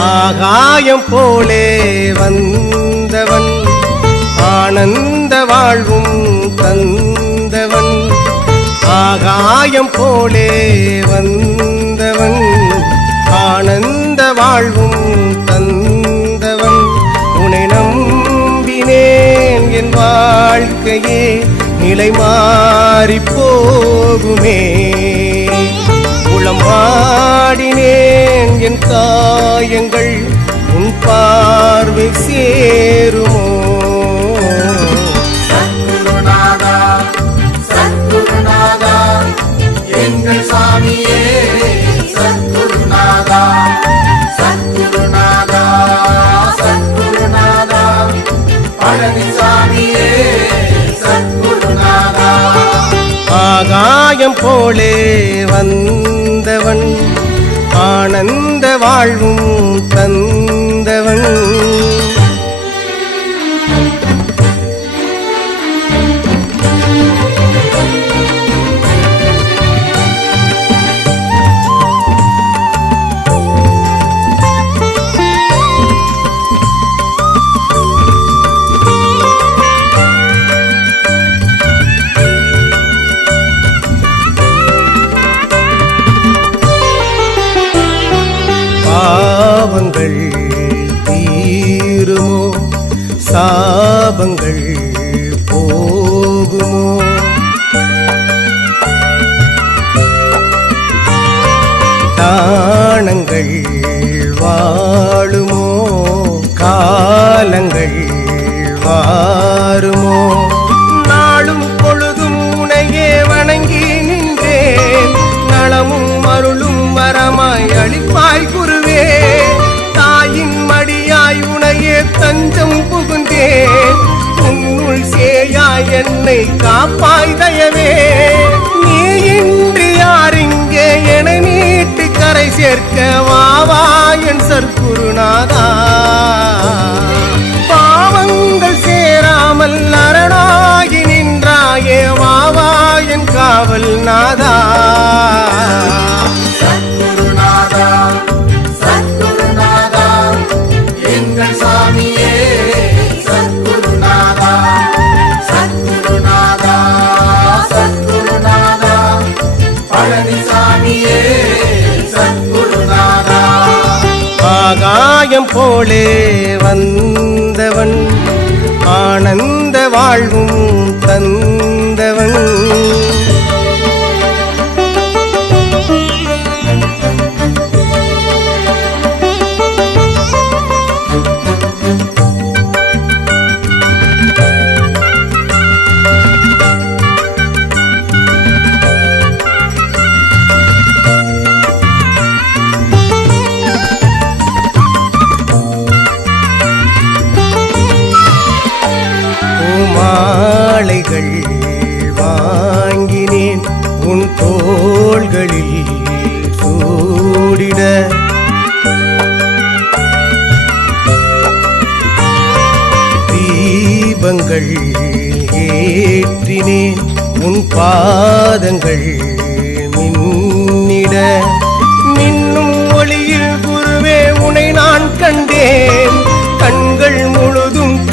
ஆகாயம் போலே வந்தவன் ஆனந்த வாழ்வும் தந்தவன். ஆகாயம் போலே வந்தவன் ஆனந்த வாழ்வும் தந்தவன். உனை நம்பினேன் என் வாழ்க்கையே நிலை மாறி போகுமே. உளமாடினேன் என் காயங்கள் உன் பார்வை சேருமோ? சத்குருநாதா சத்குருநாதா எங்கள் சாமியே சத்குருநாதா சத்குருநாதா சத்குருநாதா பழனிசாமியே சத்குருநாதா. ஆகாயம் போலே வந்தவன் ஆனந்த வாழ்வும் தந்த என்னை காப்பாய் தயவே. நீ இன்றி யாரிங்கே என நீட்டு கரை சேர்க்க வாவா என் சற்குருநாதா ஆகாயம் போலே வந்தவன் ஆனந்த வாழ்வும் தந்தவன்.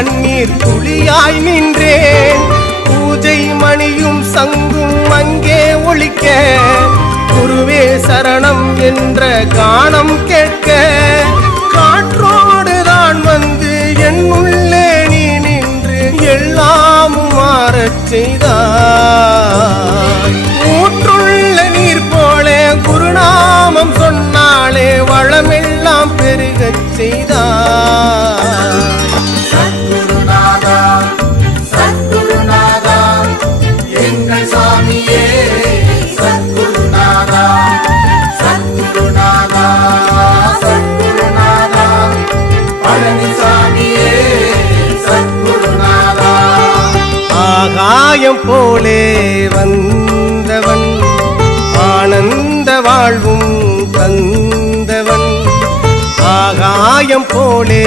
கண்ணீர் துளியாய் நின்றேன். பூஜை மணியும் சங்கும் அங்கே ஒழிக்க குருவே சரணம் என்ற கானம் கேட்க. காற்றோடு தான் வந்து என் உள்ளே நீ நின்று எல்லாமும் மாறச் செய்தாய். ஊற்றுள்ள நீர் போல குருநாமம் சொன்னாலே வளமெல்லாம் பெருகச் செய்த ஆகாயம் போலே வந்தவன் ஆனந்த வாழ்வும் தந்தவன். ஆகாயம் போலே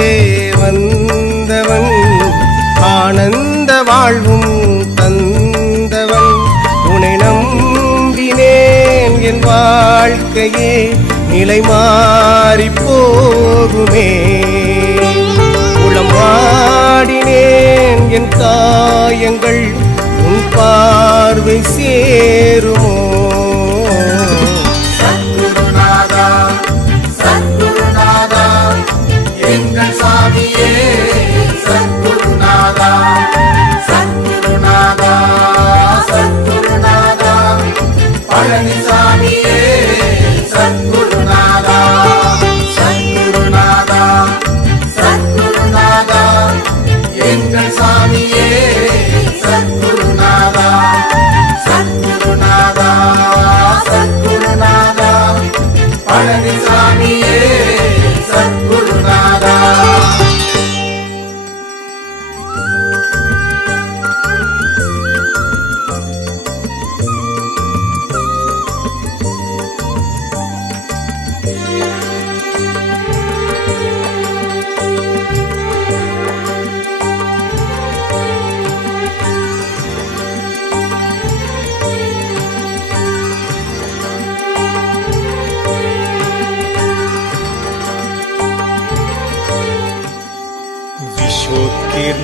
வந்தவன் ஆனந்த வாழ்வும் தந்தவன். உனை நம்பினேன் என் வாழ்க்கையே நிலை மாறி போகுமே. உளம் வாடினேன் என் காயங்கள் உன் பார்வை சே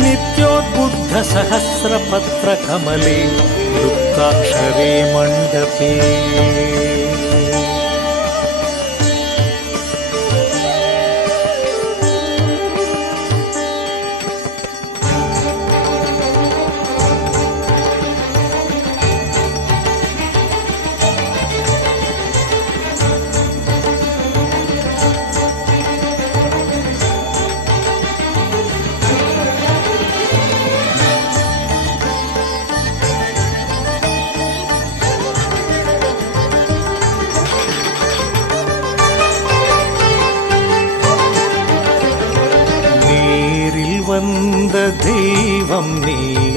नित्योद्बुद्धसहस्रपत्रकमले लुप्ताक्षरे मण्डपे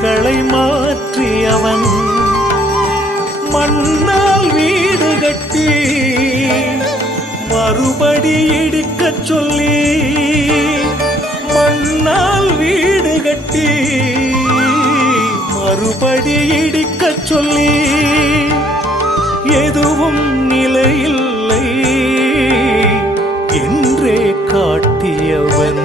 விதிகளை மாற்றியவன் மண்ணால் வீடு கட்டி மறுபடி இடிக்கச் சொல்லி மண்ணால் வீடு கட்டி மறுபடி இடிக்கச் சொல்லி எதுவும் நிலையில்லை என்றே காட்டியவன்.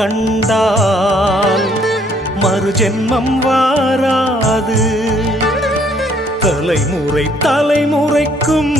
கண்டால் மறு ஜென்மம் வாராது. தலைமுறை தலைமுறைக்கும்